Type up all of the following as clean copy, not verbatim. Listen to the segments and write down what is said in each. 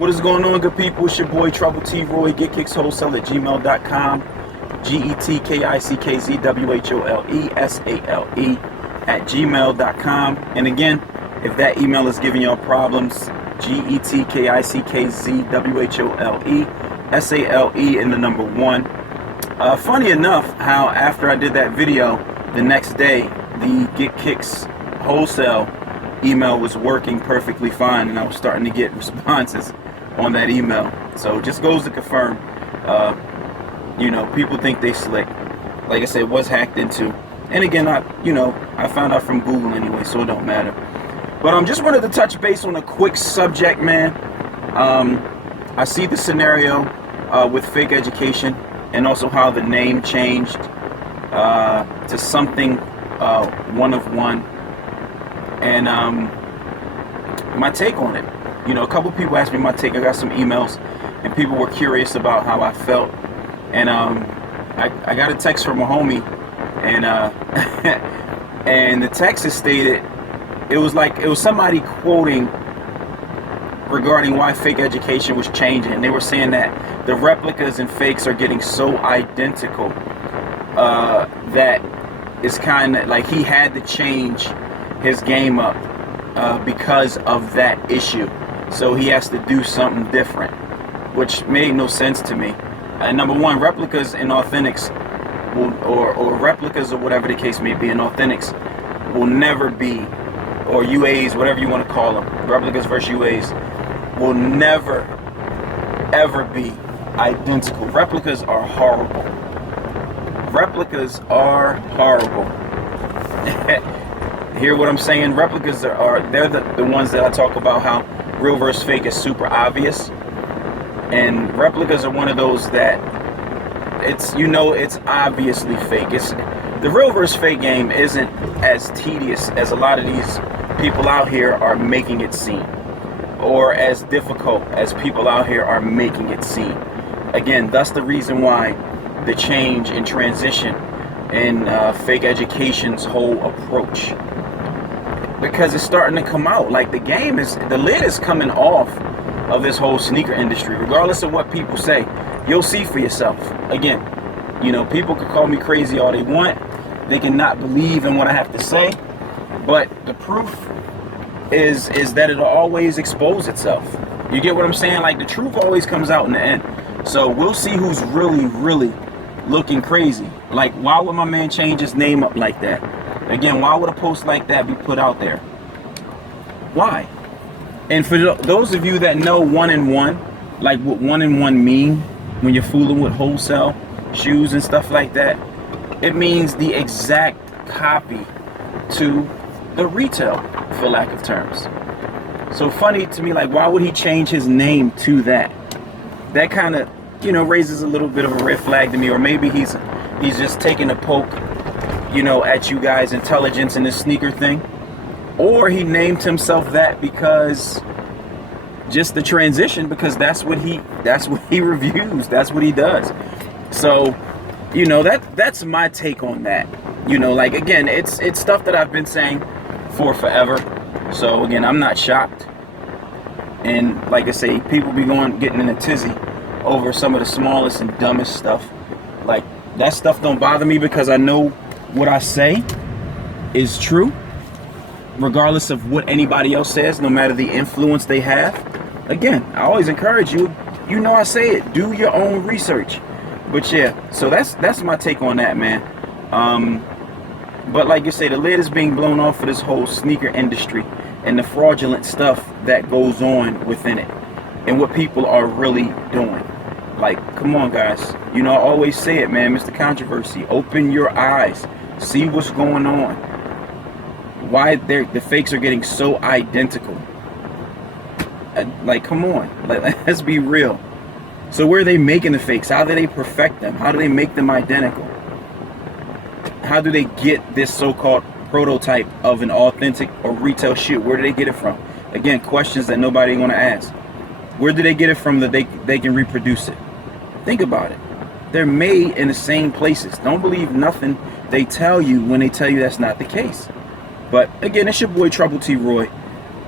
What is going on, good people? It's your boy Trouble T Roy, getkickswholesale@gmail.com, getkickswholesale@gmail.com. And again, if that email is giving y'all problems, getkickswholesale and the number 1. Funny enough, how after I did that video, the next day, the Get Kicks Wholesale email was working perfectly fine, and I was starting to get responses on that email. So it just goes to confirm, people think they slick. Like I said, it was hacked into. And again, I found out from Google anyway, so it don't matter. But I just wanted to touch base on a quick subject, man. I see the scenario with fake education, and also how the name changed to something one of one. And my take on it. A couple people asked me my take. I got some emails, and people were curious about how I felt. And I got a text from a homie, and and the text stated, it was somebody quoting regarding why fake education was changing. And they were saying that the replicas and fakes are getting so identical that it's kind of like he had to change his game up because of that issue. So he has to do something different, which made no sense to me. Number one, replicas and authentics or replicas or whatever the case may be, and authentics will never be, or UAs, whatever you want to call them, replicas versus UAs, will never ever be identical. Replicas are horrible. Replicas are horrible. Hear what I'm saying? Replicas they're the ones that I talk about how real versus fake is super obvious. And replicas are one of those that it's obviously fake. The real versus fake game isn't as tedious as a lot of these people out here are making it seem, or as difficult as people out here are making it seem. Again, that's the reason why the change and transition in fake education's whole approach, because it's starting to come out. Like the lid is coming off of this whole sneaker industry. Regardless of what people say, you'll see for yourself. Again, people can call me crazy all they want. They cannot believe in what I have to say, but the proof is that it'll always expose itself. You get what I'm saying? Like the truth always comes out in the end. So we'll see who's really, really looking crazy. Like, why would my man change his name up like that? Again, why would a post like that be put out there? Why? And for those of you that know 1-in-1, like what 1-in-1 mean when you're fooling with wholesale shoes and stuff like that, it means the exact copy to the retail, for lack of terms. So funny to me, like, why would he change his name to that? That kind of, raises a little bit of a red flag to me. Or maybe he's just taking a poke, at you guys' intelligence in this sneaker thing. Or he named himself that because just the transition, because that's what he reviews, that's what he does. So, that's my take on that. Like, again, it's stuff that I've been saying for forever. So again, I'm not shocked. And like I say, people be getting in a tizzy over some of the smallest and dumbest stuff. Like, that stuff don't bother me because I know what I say is true, regardless of what anybody else says, no matter the influence they have. Again, I always encourage you, I say it, do your own research. But yeah, so that's my take on that, man. But like you say, the lid is being blown off for this whole sneaker industry and the fraudulent stuff that goes on within it and what people are really doing. Like, come on, guys. I always say it, man, Mr. Controversy. Open your eyes. See what's going on. Why the fakes are getting so identical. Like, come on. Let's be real. So where are they making the fakes? How do they perfect them? How do they make them identical? How do they get this so-called prototype of an authentic or retail shoe? Where do they get it from? Again, questions that nobody want to ask. Where do they get it from that they can reproduce it? Think about it. They're made in the same places. Don't believe nothing they tell you when they tell you that's not the case. But again, it's your boy Trouble T Roy.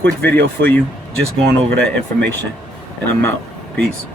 Quick video for you, just going over that information. and I'm out. Peace.